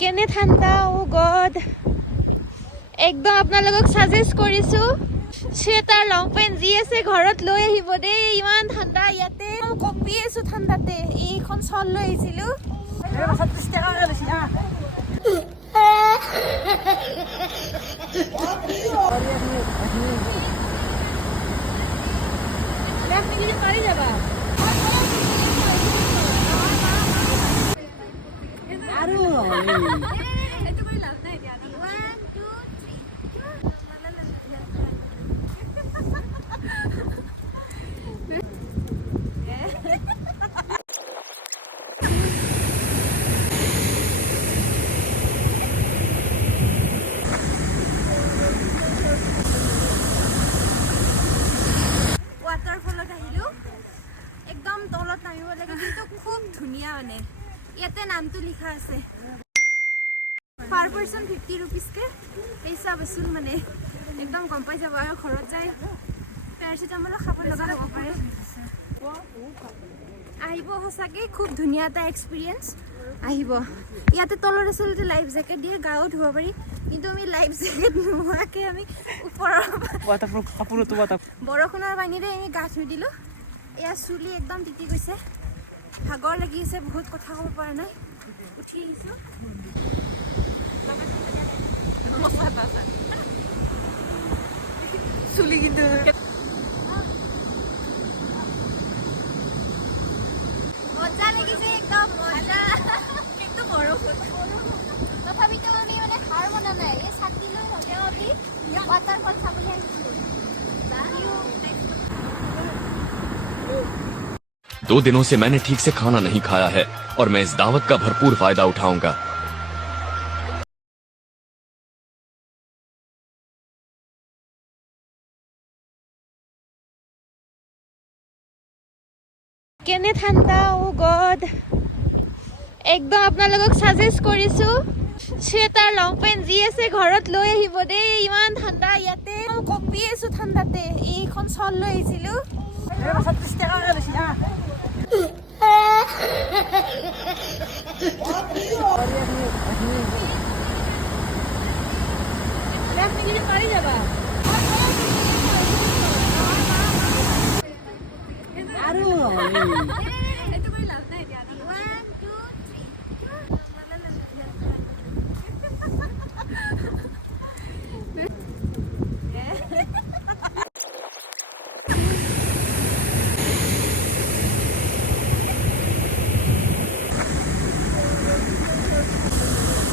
কেনে ঠাণ্ডা ও গড একদম আপোনালোকক সাজেষ্ট কৰিছো শ্বেতাৰ লং পেন্ট যি আছে ঘৰত লৈ আহিব দেই ইমান ঠাণ্ডা ইয়াতে কঁপি আছো ঠাণ্ডাতে এইখন চল লৈ আহিছিলো পাৰি যাবা আৰু ৱাটাৰফলত আহিলো একদম তলত নামিব লাগে কিন্তু খুব ধুনীয়া মানে ইয়াতে নামটো লিখা আছে পাৰ পাৰ্চন 50 rupees কে পইচা বসুল মানে একদম গম পাই যাব আৰু ঘৰত যাই পেৰাচিটামল খাব লগা হ'ব পাৰে আহিব সঁচাকে খুব ধুনীয়া এটা এক্সপিৰিয়েঞ্চ আহিব ইয়াতে তলত আচলতে লাইফ জেকেট দিয়ে গাও ধুব পাৰি কিন্তু আমি লাইফ জেকেট নোহোৱাকে আমি ওপৰৰ ৱাটাৰপ্ৰুফ কাপোৰটো বৰষুণৰ পানীৰে আমি গা ধুই দিলোঁ এয়া চুলি একদম তিতি গৈছে ভাগৰ লাগি আছে বহুত কথা ক'ব পৰা নাই উঠি আহিছোঁ চুলি কিন্তু মজা লাগিছে একদম মজা কিন্তু বৰষুণ তথাপিতো আমি মানে হাৰ মনা নাই এই ছাতি লৈ হ'লেও আমি ৱাটাৰফল চাবলৈ আহিছিলোঁ 2 दिनों से मैंने ठीक से खाना नहीं खाया है और मैं इस दावत का भरपूर फायदा उठाऊंगा। কেনে ঠাণ্ডা ও গড একদম আপোনালোকক সাজেষ্ট কৰিছো শ্বেতাৰ লং পেন্ট যি আছে ঘৰত লৈ আহিব দেই ইমান ঠাণ্ডা ইয়াতে কঁপি আছো ঠাণ্ডাতে এইখন চল লৈ আহিছিলো পাৰি যাবা